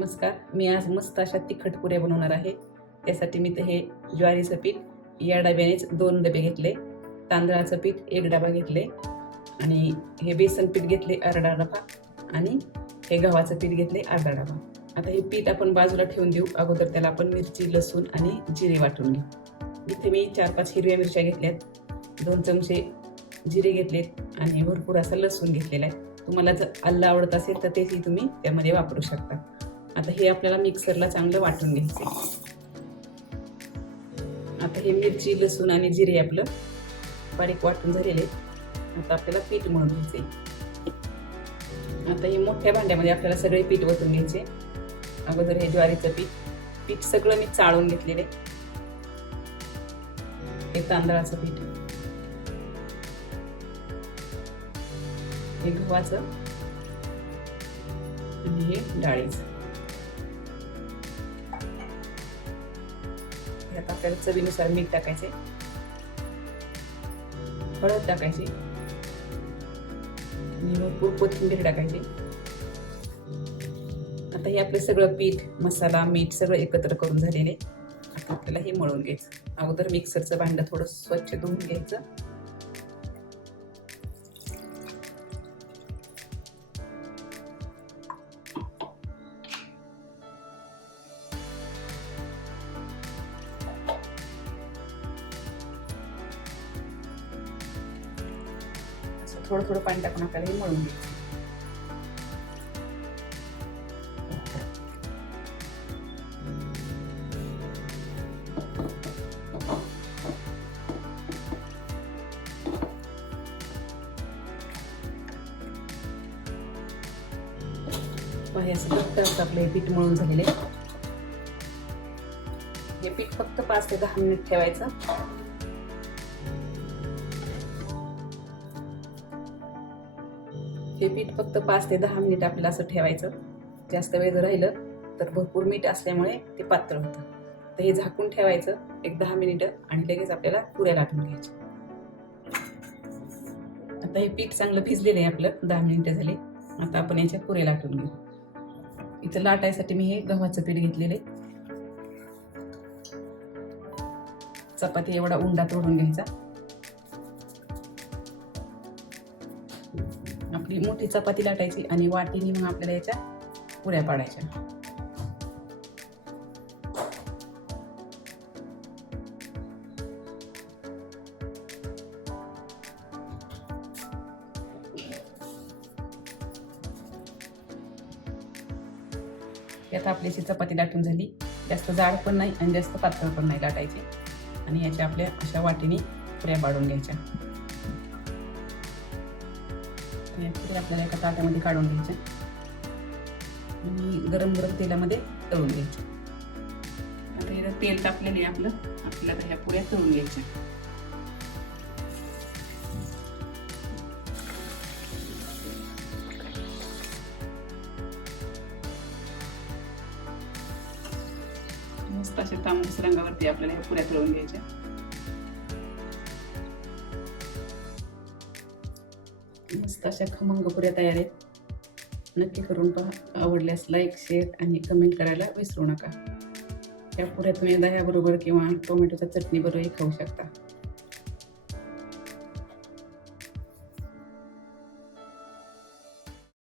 नमस्कार. मी आज मस्त अशा तिखट पुऱ्या बनवणार आहे. त्यासाठी मी ते हे ज्वारीचं पीठ या डब्यानेच दोन डबे घेतले. तांदळाचं पीठ एक डबा घेतले. आणि हे बेसन पीठ घेतले अर्धा डबा. आणि हे गव्हाचं पीठ घेतले अर्धा डबा. आता हे पीठ आपण बाजूला ठेवून देऊ. अगोदर त्याला आपण मिरची लसूण आणि जिरे वाटून घेऊ. इथे मी चार पाच हिरव्या मिरच्या घेतल्यात. दोन चमचे जिरे घेतलेत. आणि भरपूर असा लसूण घेतलेला आहे. तुम्हाला जर आल्ला आवडत असेल तर तेही तुम्ही त्यामध्ये वापरू शकता. आता हे आपल्याला मिक्सरला चांगलं वाटून घ्यायचं आता हे मिरची लसूण आणि जिरे आपलं बारीक वाटून झालेले आता आपल्याला पीठ म्हणून घ्यायचे आता हे मोठ्या भांड्यामध्ये आपल्याला सगळे पीठ ओतून घ्यायचे अगोदर हे ज्वारीचं पीठ. पीठ सगळं मी चाळून घेतलेले हे तांदळाचं पीठ. हे गव्हाचं. आणि हे डाळीचं. यात आपल्याला चवीनुसार मीठ टाकायचे. हळद टाकायची. आणि भरपूर कोथिंबीर टाकायची. आता हे आपलं सगळं पीठ मसाला मीठ सगळं एकत्र करून झालेले. आता आपल्याला हे मळून घ्यायचं. अगोदर मिक्सरचं भांडं थोडं स्वच्छ धुवून घ्यायचं. थोडं थोडं पाणी टाकून आपल्याला हे मळून घ्यायचं. हे असं घट्ट आपलं हे पीठ मळून झालेले. हे पीठ फक्त पाच ते दहा मिनिट ठेवायचं. हे पीठ फक्त पाच ते दहा मिनिट आपल्याला असं ठेवायचं. जास्त वेळ जर राहिलं तर भरपूर मीठ असल्यामुळे ते पात्र होतं. तर हे झाकून ठेवायचं एक दहा मिनिटं आणि लगेच आपल्याला पुऱ्या लाटून घ्यायच्या. आता हे पीठ चांगलं भिजलेलं आहे आपलं दहा मिनिटं झाली. आता आपण याच्या पुऱ्या लाटून घेऊ. इथं लाटायसाठी मी हे गव्हाचं पीठ घेतलेलं आहे. चपाती एवढा उंडा तोडून घ्यायचा. आपली मोठी चपाती लाटायची आणि वाटीने मग आपल्याला याच्या पुऱ्या पाडायच्या. आता आपली अशी चपाती लाटून झाली. जास्त जाड पण नाही आणि जास्त पातळ पण नाही लाटायची. आणि याच्या आपल्या अशा वाटीने पुऱ्या पाडून घ्यायच्या. मिनिट आपल्याला एका ताटामध्ये काढून घ्यायच्या आणि गरम गरम तेलामध्ये तळून घ्यायचे. आता हे तेल तापलेलं आहे आपलं. आपल्याला ह्या पुऱ्या तळून घ्यायच्या. मस्त असे तांबूस रंगावरती आपल्याला ह्या पुऱ्या तळून घ्यायच्या. मस्त अशा खमंग पुऱ्या तयार आहेत. नक्की करून पहा. आवडल्यास लाईक शेअर आणि कमेंट करायला विसरू नका. या पुऱ्या तुम्ही दह्याबरोबर किंवा टोमॅटोच्या चटणीबरोबरही खाऊ शकता.